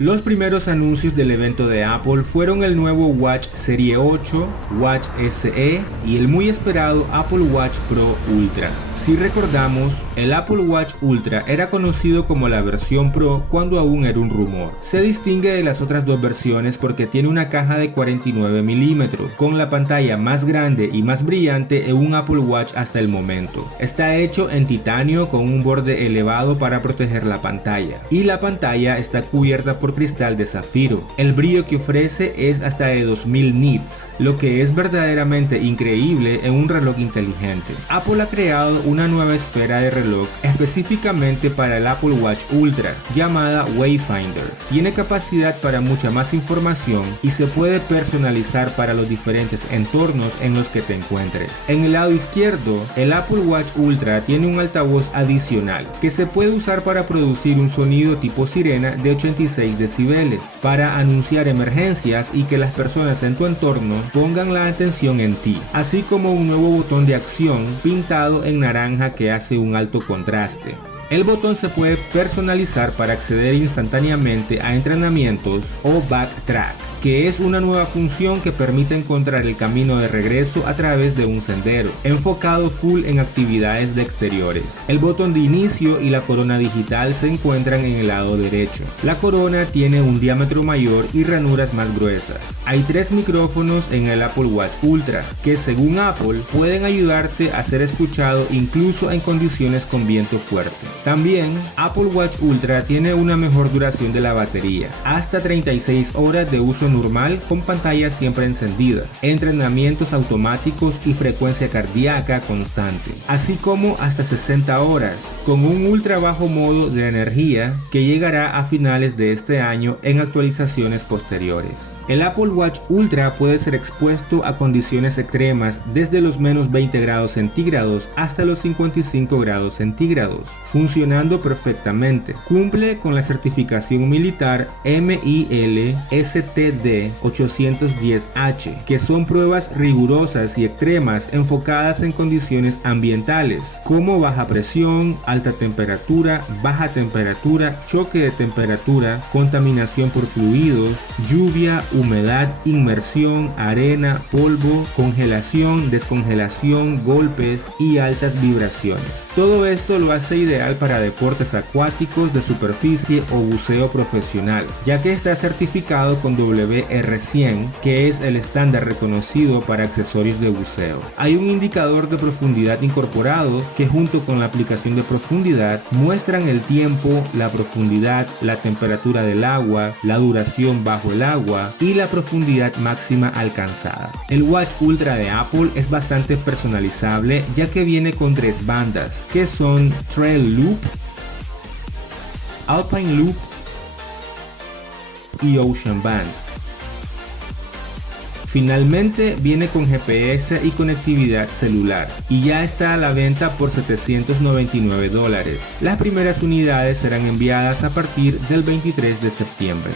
Los primeros anuncios del evento de Apple fueron el nuevo Watch Serie 8, Watch SE y el muy esperado Apple Watch Pro Ultra. Si recordamos, el Apple Watch Ultra era conocido como la versión Pro cuando aún era un rumor. Se distingue de las otras dos versiones porque tiene una caja de 49 milímetros, con la pantalla más grande y más brillante en un Apple Watch hasta el momento. Está hecho en titanio con un borde elevado para proteger la pantalla, y la pantalla está cubierta por cristal de zafiro. El brillo que ofrece es hasta de 2000 nits, lo que es verdaderamente increíble en un reloj inteligente. Apple ha creado una nueva esfera de reloj específicamente para el Apple Watch Ultra, llamada Wayfinder. Tiene capacidad para mucha más información y se puede personalizar para los diferentes entornos en los que te encuentres. En el lado izquierdo, el Apple Watch Ultra tiene un altavoz adicional que se puede usar para producir un sonido tipo sirena de 86 decibeles para anunciar emergencias y que las personas en tu entorno pongan la atención en ti, así como un nuevo botón de acción pintado en naranja que hace un alto contraste. El botón se puede personalizar para acceder instantáneamente a entrenamientos o backtrack, que es una nueva función que permite encontrar el camino de regreso a través de un sendero, enfocado full en actividades de exteriores. El botón de inicio y la corona digital se encuentran en el lado derecho. La corona tiene un diámetro mayor y ranuras más gruesas. Hay 3 micrófonos en el Apple Watch Ultra, que según Apple pueden ayudarte a ser escuchado incluso en condiciones con viento fuerte. También, Apple Watch Ultra tiene una mejor duración de la batería, hasta 36 horas de uso normal con pantalla siempre encendida, entrenamientos automáticos y frecuencia cardíaca constante, así como hasta 60 horas, con un ultra bajo modo de energía que llegará a finales de este año en actualizaciones posteriores. El Apple Watch Ultra puede ser expuesto a condiciones extremas desde los menos 20 grados centígrados hasta los 55 grados centígrados, funcionando perfectamente. Cumple con la certificación militar MIL STD 810H, que son pruebas rigurosas y extremas enfocadas en condiciones ambientales como baja presión, alta temperatura, baja temperatura, choque de temperatura, contaminación por fluidos, lluvia, humedad, inmersión, arena, polvo, congelación, descongelación, golpes y altas vibraciones. Todo esto lo hace ideal para deportes acuáticos de superficie o buceo profesional, ya que está certificado con WR100, que es el estándar reconocido para accesorios de buceo. Hay un indicador de profundidad incorporado que junto con la aplicación de profundidad muestran el tiempo, la profundidad, la temperatura del agua, la duración bajo el agua y la profundidad máxima alcanzada. El Watch Ultra de Apple es bastante personalizable, ya que viene con 3 bandas, que son Trail Loop, Alpine Loop y Ocean Band. Finalmente viene con GPS y conectividad celular y ya está a la venta por $799. Las primeras unidades serán enviadas a partir del 23 de septiembre.